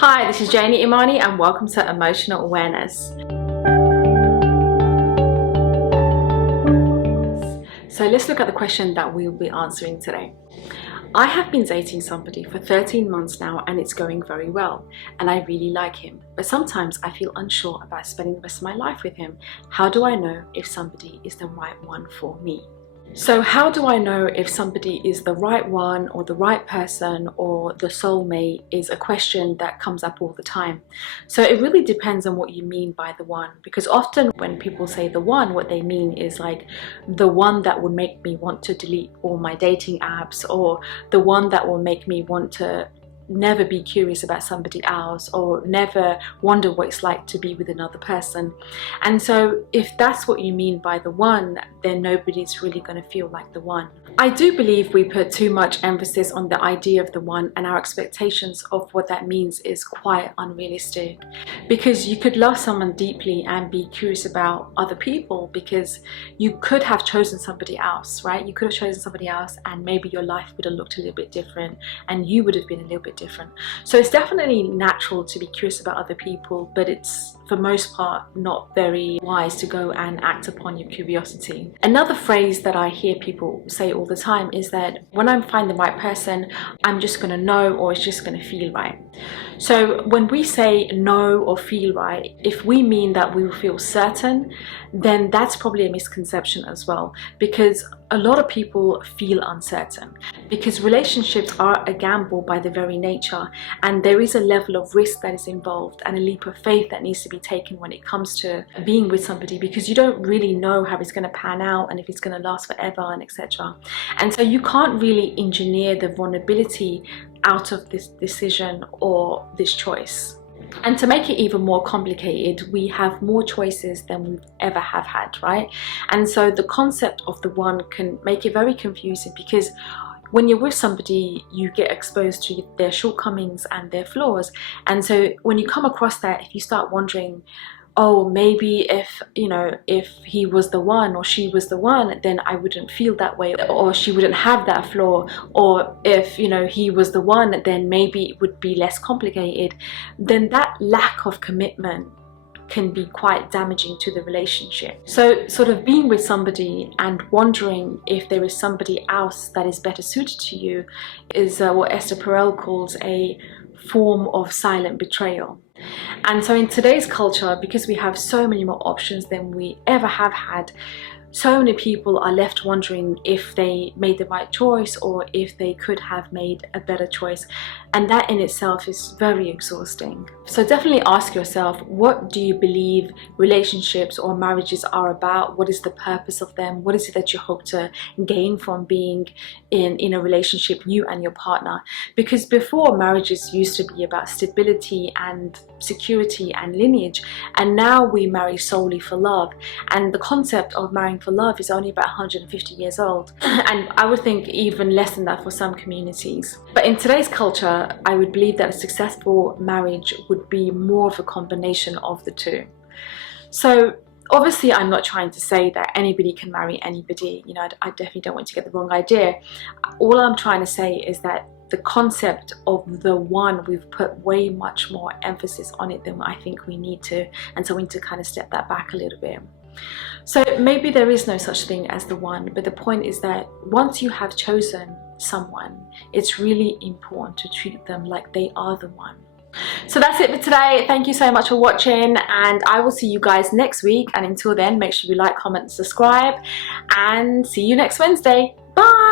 Hi, this is Janey Imaani and welcome to Emotional Awareness. So let's look at the question that we'll be answering today. I have been dating somebody for 13 months now and it's going very well and I really like him, but sometimes I feel unsure about spending the rest of my life with him. How do I know if somebody is the right one for me? So how do I know if somebody is the right one or the right person or the soulmate is a question that comes up all the time. So it really depends on what you mean by the one, because often when people say the one, what they mean is like the one that will make me want to delete all my dating apps, or the one that will make me want to never be curious about somebody else or never wonder what it's like to be with another person. And so if that's what you mean by the one, then nobody's really going to feel like the one. I do believe we put too much emphasis on the idea of the one, and our expectations of what that means is quite unrealistic, because you could love someone deeply and be curious about other people, because you could have chosen somebody else, right? You could have chosen somebody else and maybe your life would have looked a little bit different and you would have been a little bit different. So it's definitely natural to be curious about other people, but it's for most part not very wise to go and act upon your curiosity. Another phrase that I hear people say all the time is that when I find the right person, I'm just going to know, or it's just going to feel right. So when we say know or feel right, if we mean that we will feel certain, then that's probably a misconception as well, because a lot of people feel uncertain, because relationships are a gamble by their very nature, and there is a level of risk that is involved and a leap of faith that needs to be taken when it comes to being with somebody, because you don't really know how it's going to pan out and if it's going to last forever and etc. And so you can't really engineer the vulnerability out of this decision or this choice. And to make it even more complicated, we have more choices than we've ever have had, right? And so the concept of the one can make it very confusing, because when you're with somebody, you get exposed to their shortcomings and their flaws. And so when you come across that, if you start wondering, oh, maybe if he was the one or she was the one, then I wouldn't feel that way, or she wouldn't have that flaw, or if he was the one, then maybe it would be less complicated, then that lack of commitment can be quite damaging to the relationship. So sort of being with somebody and wondering if there is somebody else that is better suited to you is what Esther Perel calls a form of silent betrayal. And so in today's culture, because we have so many more options than we ever have had, so many people are left wondering if they made the right choice or if they could have made a better choice. And that in itself is very exhausting. So definitely ask yourself, what do you believe relationships or marriages are about? What is the purpose of them? What is it that you hope to gain from being in a relationship, you and your partner? Because before, marriages used to be about stability and security and lineage, and now we marry solely for love. And the concept of marrying for love is only about 150 years old, and I would think even less than that for some communities. But in today's culture, I would believe that a successful marriage would be more of a combination of the two. So obviously I'm not trying to say that anybody can marry anybody, I definitely don't want to get the wrong idea. All I'm trying to say is that the concept of the one, we've put way much more emphasis on it than I think we need to, and so we need to kind of step that back a little bit. So maybe there is no such thing as the one, but the point is that once you have chosen someone, it's really important to treat them like they are the one. So that's it for today. Thank you so much for watching, and I will see you guys next week. And until then, make sure you like, comment, and subscribe, and see you next Wednesday. Bye.